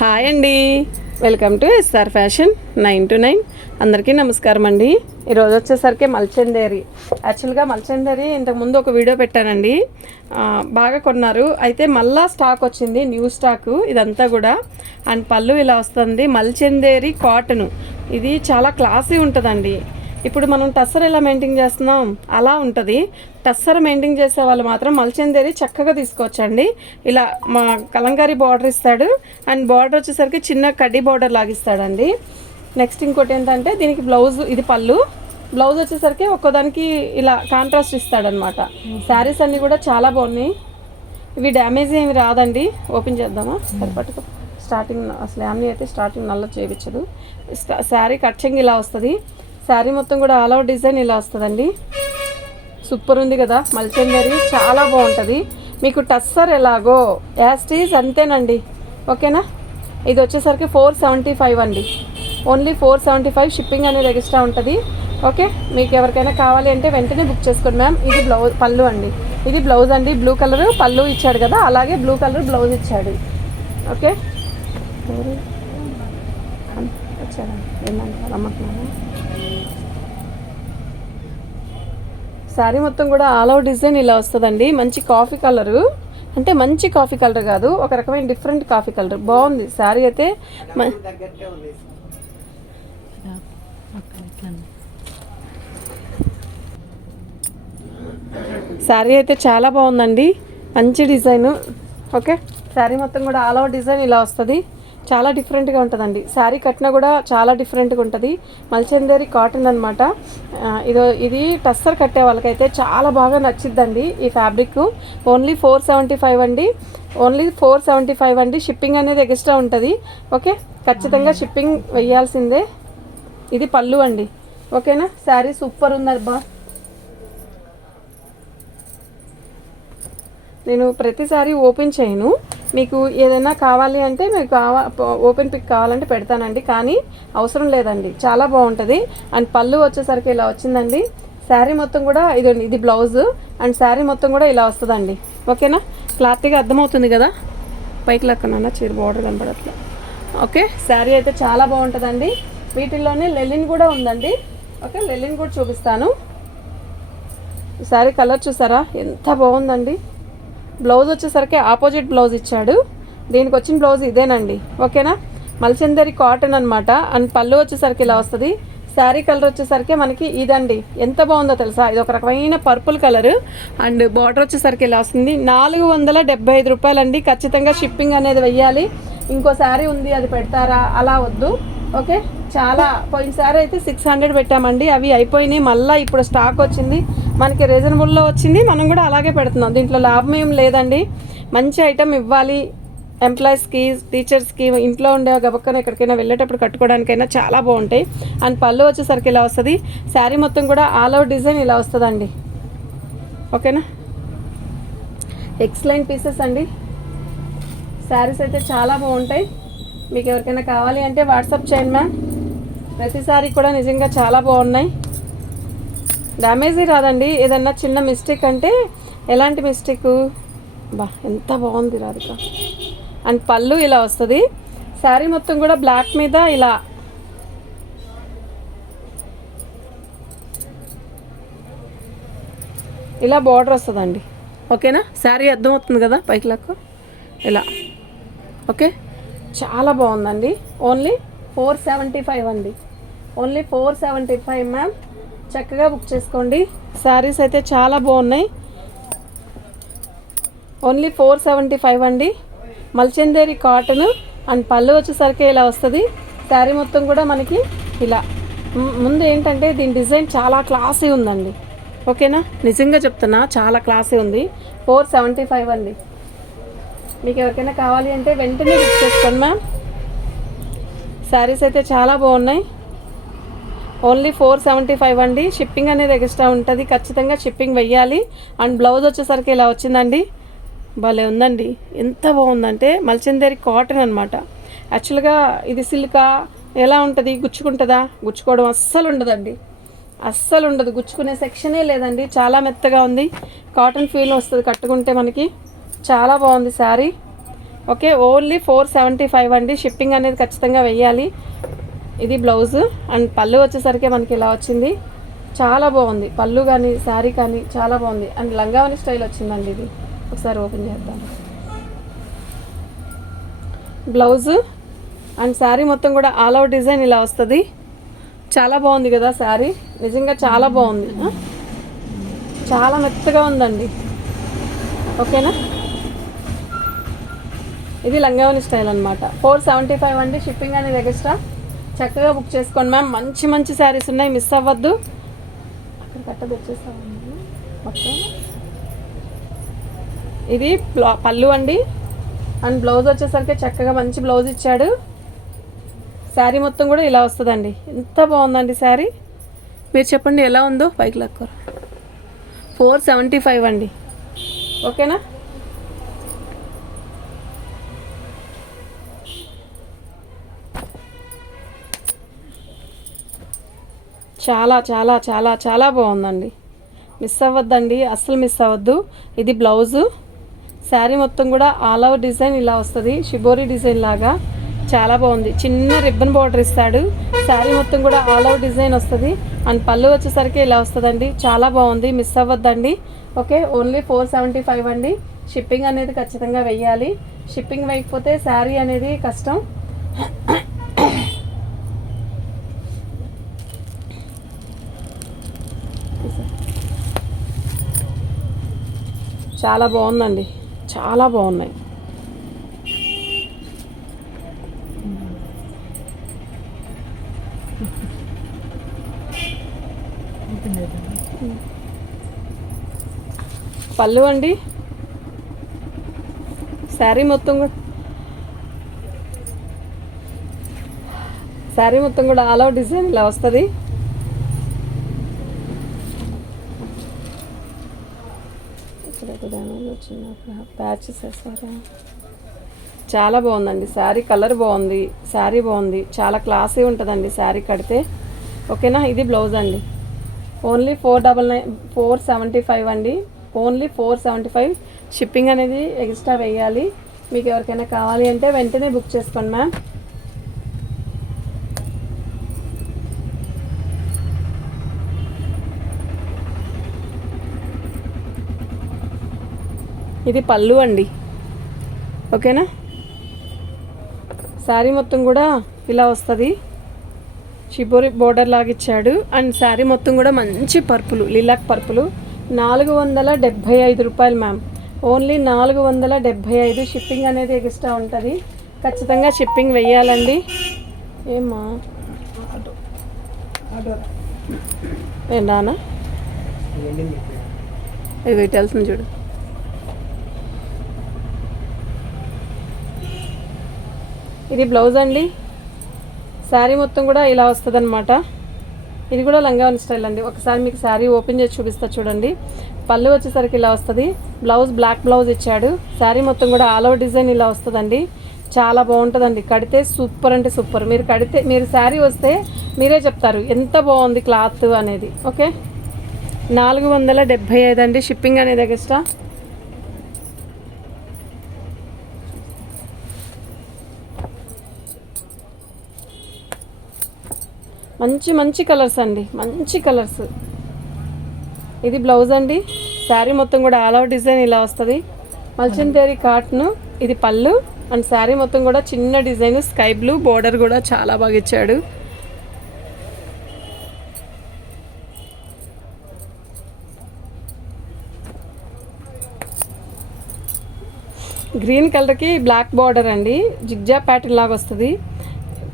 Hi అండి. Welcome to S R fashion nine to nine. అందరికీ నమస్కారం అండి. ఈరోజు వచ్చేసరికి మల్చందేరి. యాక్చువల్గా మల్చందేరి ఇంతకుముందు ఒక వీడియో పెట్టానండి. బాగా కొన్నారు. అయితే మళ్ళా స్టాక్ వచ్చింది న్యూ స్టాకు ఇదంతా కూడా. అండ్ పళ్ళు ఇలా వస్తుంది. మల్చందేరి కాటన్. ఇది చాలా క్లాసీ ఉంటుందండి. ఇప్పుడు మనం టస్సర్ ఎలా మెయింటైన్ చేస్తున్నాం? అలా ఉంటుంది. టస్సర్ మెయింటైన్ చేసే వాళ్ళు మాత్రం మల్చందేరి చక్కగా తీసుకోవచ్చండి. ఇలా మా కలంకారీ బార్డర్ ఇస్తాడు. అండ్ బార్డర్ వచ్చేసరికి చిన్న కడ్డీ బార్డర్ లాగిస్తాడండి నెక్స్ట్ ఇంకోటి ఏంటంటే దీనికి బ్లౌజ్ ఇది పళ్ళు. బ్లౌజ్ వచ్చేసరికి ఒక్కోదానికి ఇలా కాంట్రాస్ట్ ఇస్తాడనమాట. శారీస్ అన్నీ కూడా చాలా బాగున్నాయి. ఇవి డ్యామేజ్ ఏమి రాదండి. ఓపెన్ చేద్దామా? సరిపట్టుకో. స్టార్టింగ్ అసలు యామ్ని అయితే స్టార్టింగ్ నల్ల చేయించదు శారీ కట్చింగ్ ఇలా వస్తుంది. శారీ మొత్తం కూడా ఆల్ అవుట్ డిజైన్ ఇలా వస్తుందండి. సూపర్ ఉంది కదా మల్చందరి చాలా బాగుంటుంది. మీకు టస్సర్ ఎలాగో యాస్టీస్ అంతేనండి. ఓకేనా? ఇది వచ్చేసరికి ఫోర్ సెవెంటీ ఫైవ్ అండి. Only four seventy five shipping అనేది ఎక్స్ట్రా ఉంటుంది. ఓకే? మీకు ఎవరికైనా కావాలి అంటే వెంటనే బుక్ చేసుకోండి మ్యామ్. ఇది బ్లౌజ్ పళ్ళు అండి. ఇది బ్లౌజ్ అండి. బ్లూ కలర్ పళ్ళు ఇచ్చాడు కదా అలాగే బ్లూ కలర్ బ్లౌజ్ ఇచ్చాడు. ఓకే? వచ్చాడా ఏమంటారు? రమ్మంటున్నాను శారీ మొత్తం కూడా ఆల్ అవుట్ డిజైన్ ఇలా వస్తుందండి. మంచి కాఫీ కలరు. అంటే మంచి కాఫీ కలర్ కాదు ఒక రకమైన డిఫరెంట్ కాఫీ కలర్. బాగుంది. శారీ అయితే శారీ అయితే చాలా బాగుందండి. మంచి డిజైన్. ఓకే? శారీ మొత్తం కూడా ఆల్ అవుట్ డిజైన్ ఇలా వస్తుంది. చాలా డిఫరెంట్గా ఉంటుందండి. శారీ కట్న కూడా చాలా డిఫరెంట్గా ఉంటుంది. మల్చందేరి కాటన్ అనమాట ఇదో ఇది టస్సర్ కట్టే వాళ్ళకైతే చాలా బాగా నచ్చిద్దండి ఈ fabric only four seventy five అండి. ఓన్లీ ఫోర్ సెవెంటీ ఫైవ్ అండి. షిప్పింగ్ అనేది ఎక్స్ట్రా ఉంటుంది. ఓకే? ఖచ్చితంగా షిప్పింగ్ వేయాల్సిందే ఇది పళ్ళు అండి. ఓకేనా? శారీ సూపర్ ఉందబ్బా నేను ప్రతిసారి ఓపెన్ చేయను. మీకు ఏదైనా కావాలి అంటే మీకు కావా ఓపెన్ పిక్ కావాలంటే పెడతానండి. కానీ అవసరం లేదండి. చాలా బాగుంటుంది. అండ్ పళ్ళు వచ్చేసరికి ఇలా వచ్చిందండి. శారీ మొత్తం కూడా ఇదండి ఇది బ్లౌజ్. అండ్ శారీ మొత్తం కూడా ఇలా వస్తుందండి. ఓకేనా? క్లాత్గా అర్థమవుతుంది కదా? పైకి లెక్కనన్నా? చీర బార్డర్ కనపడట్లే. ఓకే? శారీ అయితే చాలా బాగుంటుందండి. వీటిల్లోనే లెలిన్ కూడా ఉందండి. ఓకే? లెలిన్ కూడా చూపిస్తాను. శారీ కలర్ చూసారా? ఎంత బాగుందండి. బ్లౌజ్ వచ్చేసరికి ఆపోజిట్ బ్లౌజ్ ఇచ్చాడు. దీనికి వచ్చిన బ్లౌజ్ ఇదేనండి. ఓకేనా? మల్చందరి కాటన్ అనమాట అండ్ పళ్ళు వచ్చేసరికి ఇలా వస్తుంది. శారీ కలర్ వచ్చేసరికి మనకి ఇదండి. ఎంత బాగుందో తెలుసా? ఇది ఒక రకమైన పర్పుల్ కలర్. అండ్ బార్డర్ వచ్చేసరికి ఇలా వస్తుంది. నాలుగు వందల డెబ్బై ఐదు రూపాయలండి. ఖచ్చితంగా షిప్పింగ్ అనేది వెయ్యాలి. ఇంకో శారీ ఉంది అది పెడతారా? అలా వద్దు. ఓకే? చాలా పోయినసారి అయితే సిక్స్ హండ్రెడ్ పెట్టామండి. అవి అయిపోయినాయి. మళ్ళీ ఇప్పుడు స్టాక్ వచ్చింది. మనకి రీజనబుల్లో వచ్చింది మనం కూడా అలాగే పెడుతున్నాం. దీంట్లో లాభం ఏం లేదండి. మంచి ఐటమ్ ఇవ్వాలి. ఎంప్లాయీస్కి టీచర్స్కి ఇంట్లో ఉండే గబక్కన ఎక్కడికైనా వెళ్ళేటప్పుడు కట్టుకోవడానికైనా చాలా బాగుంటాయి. అండ్ పళ్ళు వచ్చేసరికి ఇలా వస్తుంది. శారీ మొత్తం కూడా ఆల్ అవుట్ డిజైన్ ఇలా వస్తుందండి. ఓకేనా? ఎక్స్లైన్ పీసెస్ అండి. శారీస్ అయితే చాలా బాగుంటాయి. మీకు ఎవరికైనా కావాలి అంటే వాట్సాప్ చేయండి మ్యామ్. ప్రతిసారి కూడా నిజంగా చాలా బాగున్నాయి. డ్యామేజే రాదండి ఏదన్నా చిన్న మిస్టేక్ అంటే ఎలాంటి మిస్టేక్? బా ఎంత బాగుంది రాధిక. అండ్ పళ్ళు ఇలా వస్తుంది. శారీ మొత్తం కూడా బ్లాక్ మీద ఇలా. ఇలా బార్డర్ వస్తుందండి. ఓకేనా? శారీ అర్థమవుతుంది కదా పైకి లెక్క? ఇలా. ఓకే? చాలా బాగుందండి. ఓన్లీ ఫోర్ సెవెంటీ ఫైవ్ అండి. Only four seventy five ma'am. చక్కగా బుక్ చేసుకోండి. శారీస్ అయితే చాలా బాగున్నాయి. ఓన్లీ ఫోర్ సెవెంటీ ఫైవ్ అండి. మల్చందేరి కాటన్ అండ్ పళ్ళు వచ్చేసరికి ఇలా వస్తుంది. శారీ మొత్తం కూడా మనకి ఇలా. ముందు ఏంటంటే దీని డిజైన్ చాలా క్లాసీ ఉందండి. ఓకేనా? నిజంగా చెప్తున్నా చాలా క్లాసీ ఉంది. ఫోర్ సెవెంటీ ఫైవ్ అండి. మీకు ఎవరికైనా కావాలి అంటే వెంటనే బుక్ చేసుకోండి మ్యామ్ శారీస్ అయితే చాలా బాగున్నాయి. ఓన్లీ ఫోర్ సెవెంటీ ఫైవ్ అండి. షిప్పింగ్ అనేది ఎక్స్ట్రా ఉంటుంది. ఖచ్చితంగా షిప్పింగ్ వెయ్యాలి. అండ్ బ్లౌజ్ వచ్చేసరికి ఇలా వచ్చిందండి. భలే ఉందండి. ఎంత బాగుందంటే మల్చిందేరి కాటన్ అనమాట యాక్చువల్గా ఇది సిల్కా ఎలా ఉంటుంది? గుచ్చుకుంటుందా? గుచ్చుకోవడం అస్సలు ఉండదండి. అస్సలు ఉండదు. గుచ్చుకునే సెక్షనే లేదండి. చాలా మెత్తగా ఉంది. కాటన్ ఫీల్ వస్తుంది కట్టుకుంటే మనకి. చాలా బాగుంది sari. Okay only four seventy five అండి. షిప్పింగ్ అనేది ఖచ్చితంగా వెయ్యాలి. ఇది బ్లౌజ్. అండ్ పళ్ళు వచ్చేసరికి మనకి ఇలా వచ్చింది. చాలా బాగుంది. పళ్ళు కానీ శారీ కానీ చాలా బాగుంది. అండ్ లంగావని స్టైల్ వచ్చిందండి ఇది. ఒకసారి ఓపెన్ చేద్దాం. బ్లౌజ్ అండ్ శారీ మొత్తం కూడా ఆల్ అవుట్ డిజైన్ ఇలా వస్తుంది. చాలా బాగుంది కదా శారీ. నిజంగా చాలా బాగుంది. చాలా మెత్తగా ఉందండి. ఓకేనా? ఇది లంగావని స్టైల్ అనమాట ఫోర్ సెవెంటీ ఫైవ్ అండి షిప్పింగ్ అనేది ఎక్స్ట్రా. చక్కగా బుక్ చేసుకోండి మ్యామ్ మంచి మంచి శారీస్ ఉన్నాయి. మిస్ అవ్వద్దు. అక్కడ కట్ట తెచ్చేస్తామండి మొత్తం. ఇది పళ్ళు అండి. అండ్ బ్లౌజ్ వచ్చేసరికి చక్కగా మంచి బ్లౌజ్ ఇచ్చాడు. శారీ మొత్తం కూడా ఇలా వస్తుందండి. ఎంత బాగుందండి శారీ మీరు చెప్పండి ఎలా ఉందో. పైకి క్లాక్ ఫోర్ సెవెంటీ ఫైవ్ అండి ఓకేనా చాలా చాలా చాలా చాలా బాగుందండి. మిస్ అవ్వద్దండి. అస్సలు మిస్ అవ్వద్దు. ఇది బ్లౌజు. శారీ మొత్తం కూడా ఆల్ ఓవర్ డిజైన్ ఇలా వస్తుంది. షిబోరి డిజైన్ లాగా. చాలా బాగుంది. చిన్న రిబ్బన్ బార్డర్ ఇస్తాడు. శారీ మొత్తం కూడా ఆల్ ఓవర్ డిజైన్ వస్తుంది. అండ్ పళ్ళు వచ్చేసరికి ఇలా వస్తుందండి. చాలా బాగుంది. Miss అవ్వద్దండి. Okay only four seventy five అండి. షిప్పింగ్ అనేది ఖచ్చితంగా వెయ్యాలి. షిప్పింగ్ వేయకపోతే శారీ అనేది కష్టం. చాలా బాగుందండి. చాలా బాగున్నాయి. పళ్ళు అండి. శారీ మొత్తం కూడా శారీ మొత్తం కూడా ఆల్ అవుట్ డిజైన్ ఇలా వస్తుంది ఇక్కడ ఒక దానిలో చిన్న ప్యాచెస్ వేసారా చాలా బాగుందండి. శారీ కలర్ బాగుంది. శారీ బాగుంది. చాలా క్లాసీ ఉంటుందండి శారీ కడితే. ఓకేనా? ఇది బ్లౌజ్ అండి. Only four double nine four seventy five అండి. Only four seventy five. Shipping అనేది ఎక్స్ట్రా వేయాలి మీకు ఎవరికైనా కావాలి అంటే వెంటనే బుక్ చేసుకోండి మ్యామ్. ఇది పళ్ళు అండి. ఓకేనా? శారీ మొత్తం కూడా ఇలా వస్తుంది. షిబోరి బోర్డర్ లాగా ఇచ్చాడు. అండ్ శారీ మొత్తం కూడా మంచి పర్పులు లిలాక్ పర్పులు. నాలుగు వందల డెబ్భై ఐదు రూపాయలు మ్యామ్. ఓన్లీ నాలుగు వందల డెబ్భై ఐదు. షిప్పింగ్ అనేది ఎక్స్ట్రా ఉంటుంది. ఖచ్చితంగా షిప్పింగ్ వెయ్యాలండి. ఏమ్మా? ఏంటానా ఇది పెట్టాల్సింది చూడు. ఇది బ్లౌజ్ అండి. శారీ మొత్తం కూడా ఇలా వస్తుంది అనమాట ఇది కూడా లంగావని స్టైల్ అండి. ఒకసారి మీకు శారీ ఓపెన్ చేసి చూపిస్తా చూడండి. పళ్ళు వచ్చేసరికి ఇలా వస్తుంది. బ్లౌజ్ బ్లాక్ బ్లౌజ్ ఇచ్చాడు. శారీ మొత్తం కూడా ఆల్ ఓవర్ డిజైన్ ఇలా వస్తుందండి. చాలా బాగుంటుందండి. కడితే సూపర్ అంటే సూపర్. మీరు కడితే మీరు శారీ వస్తే మీరే చెప్తారు ఎంత బాగుంది క్లాత్ అనేది. ఓకే? నాలుగు వందల డెబ్భై ఐదు అండి. షిప్పింగ్ అనేది ఎగస్ట్రా మంచి మంచి కలర్స్ అండి. మంచి కలర్స్. ఇది బ్లౌజ్ అండి. శారీ మొత్తం కూడా ఆల్ అవుట్ డిజైన్ ఇలా వస్తుంది. మల్చింతేరి కాటన్ ఇది పళ్ళు. అండ్ శారీ మొత్తం కూడా చిన్న డిజైన్ స్కై బ్లూ బోర్డర్ కూడా చాలా బాగా ఇచ్చాడు. గ్రీన్ కలర్కి బ్లాక్ బార్డర్ అండి. జిగ్జా ప్యాటర్న్ లాగా వస్తుంది.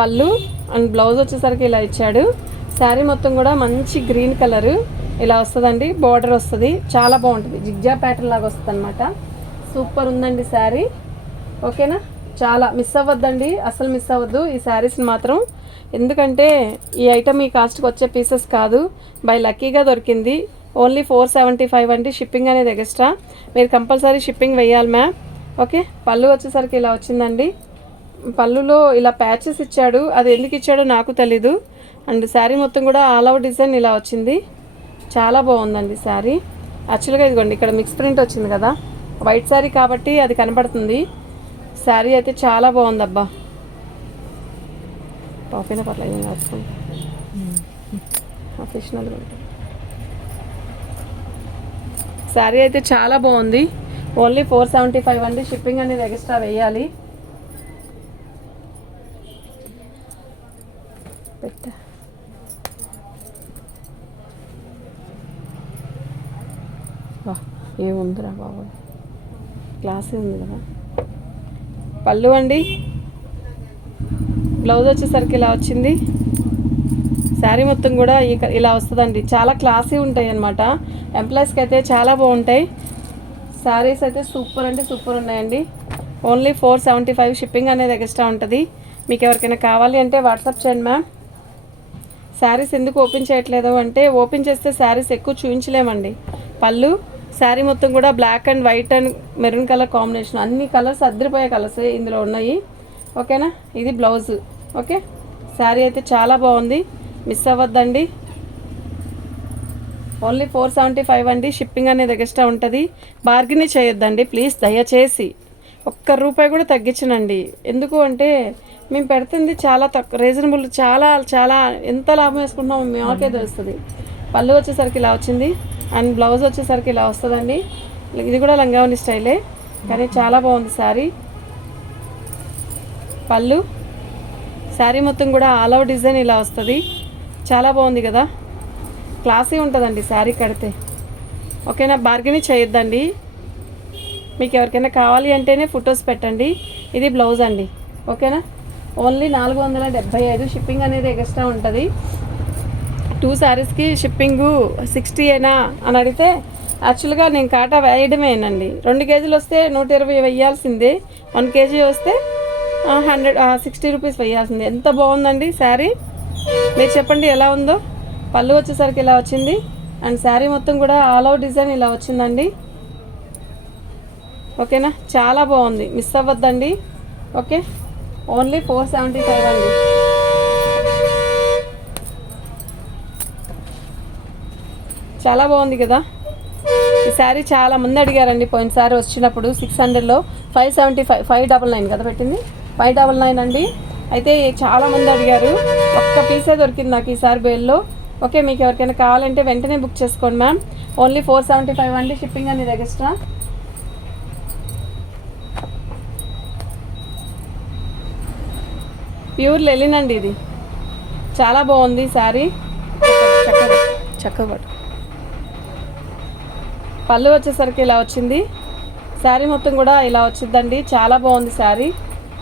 పళ్ళు అండ్ బ్లౌజ్ వచ్చేసరికి ఇలా ఇచ్చాడు. శారీ మొత్తం కూడా మంచి గ్రీన్ కలర్. ఇలా వస్తుందండి. బార్డర్ వస్తుంది. చాలా బాగుంటుంది. జిగ్జా ప్యాటర్న్ లాగా వస్తుంది అనమాట సూపర్ ఉందండి శారీ. ఓకేనా? చాలా మిస్ అవ్వద్దండి. అసలు మిస్ అవ్వద్దు. ఈ శారీస్ని మాత్రం. ఎందుకంటే ఈ ఐటమ్ ఈ కాస్ట్కి వచ్చే పీసెస్ కాదు. బై లక్కీగా దొరికింది. ఓన్లీ ఫోర్ సెవెంటీ ఫైవ్ అండి. షిప్పింగ్ అనేది ఎక్స్ట్రా. మీరు కంపల్సరీ షిప్పింగ్ వేయాలి మ్యామ్. ఓకే? పళ్ళు వచ్చేసరికి ఇలా వచ్చిందండి. పళ్ళులో ఇలా ప్యాచెస్ ఇచ్చాడు. అది ఎందుకు ఇచ్చాడో నాకు తెలీదు. అండ్ శారీ మొత్తం కూడా ఆల్ అవుట్ డిజైన్ ఇలా వచ్చింది. చాలా బాగుందండి శారీ. యాక్చువల్గా ఇదిగోండి ఇక్కడ మిక్స్ ప్రింట్ వచ్చింది కదా. వైట్ శారీ కాబట్టి అది కనపడుతుంది శారీ అయితే చాలా బాగుంది అబ్బా పాపైన పర్లేదు నేను రాసుకుంటా. అఫిషనల్గా శారీ అయితే చాలా బాగుంది. ఓన్లీ ఫోర్ సెవెంటీ ఫైవ్ అండి. షిప్పింగ్ అనేది ఎక్స్ట్రా వేయాలి. వా ఏముందిరా బాబు క్లాసే ఉంది కదా. పళ్ళు అండి బ్లౌజ్ వచ్చేసరికి ఇలా వచ్చింది. శారీ మొత్తం కూడా ఇలా వస్తుందండి. చాలా క్లాసీ ఉంటాయి అనమాట ఎంప్లాయీస్కి అయితే చాలా బాగుంటాయి. శారీస్ అయితే సూపర్ అంటే సూపర్ ఉన్నాయండి. Only four seventy five shipping అనేది ఎక్స్ట్రా ఉంటుంది. మీకు ఎవరికైనా కావాలి అంటే వాట్సాప్ చేయండి మ్యామ్. శారీస్ ఎందుకు ఓపెన్ చేయట్లేదు అంటే ఓపెన్ చేస్తే శారీస్ ఎక్కువ చూపించలేమండి పళ్ళు శారీ మొత్తం కూడా black and white and maroon colour combination అన్ని కలర్స్ అద్దరిపోయే కలర్స్ ఇందులో ఉన్నాయి. ఓకేనా? ఇది బ్లౌజ్ ఓకే? శారీ అయితే చాలా బాగుంది. మిస్ అవ్వద్దండి. ఓన్లీ ఫోర్ సెవెంటీ ఫైవ్ అండి. షిప్పింగ్ అనేది ఎక్స్ట్రా ఉంటుంది. బార్గెన్ చేయొద్దండి. ప్లీజ్ దయచేసి. ఒక్క రూపాయి కూడా తగ్గించనండి. ఎందుకు అంటే మేము పెడుతుంది చాలా తక్కువ రీజనబుల్ చాలా చాలా ఎంత లాభం వేసుకుంటున్నామో మాకే తెలుస్తుంది. పళ్ళు వచ్చేసరికి ఇలా వచ్చింది. అండ్ బ్లౌజ్ వచ్చేసరికి ఇలా వస్తుందండి. ఇది కూడా లంగావని స్టైలే కానీ చాలా బాగుంది శారీ. పళ్ళు శారీ మొత్తం కూడా ఆల్ అవుట్ డిజైన్ ఇలా వస్తుంది. చాలా బాగుంది కదా. క్లాసీ ఉంటుందండి శారీ కడితే. ఓకేనా బార్గెన్ చేయొద్దండి. మీకు ఎవరికైనా కావాలి అంటేనే ఫొటోస్ పెట్టండి. ఇది బ్లౌజ్ అండి. ఓకేనా? ఓన్లీ నాలుగు వందల డెబ్బై ఐదు షిప్పింగ్ అనేది ఎక్స్ట్రా ఉంటుంది. టూ శారీస్కి షిప్పింగు సిక్స్టీ అయినా అని అడిగితే యాక్చువల్గా నేను కాటా వేయడమేనండి. రెండు కేజీలు వస్తే నూట ఇరవై వేయాల్సింది. వన్ కేజీ వస్తే హండ్రెడ్ సిక్స్టీ రూపీస్ వేయాల్సింది. ఎంత బాగుందండి శారీ? మీరు చెప్పండి ఎలా ఉందో? పళ్ళు వచ్చేసరికి ఇలా వచ్చింది. అండ్ శారీ మొత్తం కూడా ఆల్ అవుట్ డిజైన్ ఇలా వచ్చిందండి. ఓకేనా? చాలా బాగుంది. Miss అవ్వద్దండి. Okay? Only four seventy five అండి. చాలా బాగుంది కదా. ఈ శారీ చాలా మంది అడిగారండి పోయినసారి వచ్చినప్పుడు సిక్స్ హండ్రెడ్లో five seventy five five double nine కదా పెట్టింది. ఫైవ్ డబల్ నైన్ అండి. అయితే చాలా మంది అడిగారు ఒక్క పీసే దొరికింది నాకు ఈసారి బేల్లో ఓకే మీకు ఎవరికైనా కావాలంటే వెంటనే బుక్ చేసుకోండి ma'am. Only four seventy five అండి షిప్పింగ్ అనేది ఎక్స్ట్రా. ప్యూర్ లెలిన్ ఇది. చాలా బాగుంది శారీ. చక్కగా. చక్కబడు పళ్ళు వచ్చేసరికి ఇలా వచ్చింది. శారీ మొత్తం కూడా ఇలా వచ్చిందండి. చాలా బాగుంది శారీ.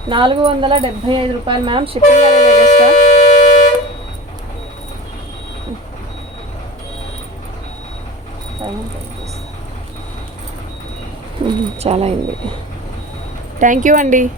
నాలుగు వందల డెబ్భై ఐదు రూపాయలు మ్యామ్. షిప్పింగ్ ఎక్స్ట్రా చాలా అయింది. థ్యాంక్ యూ అండి.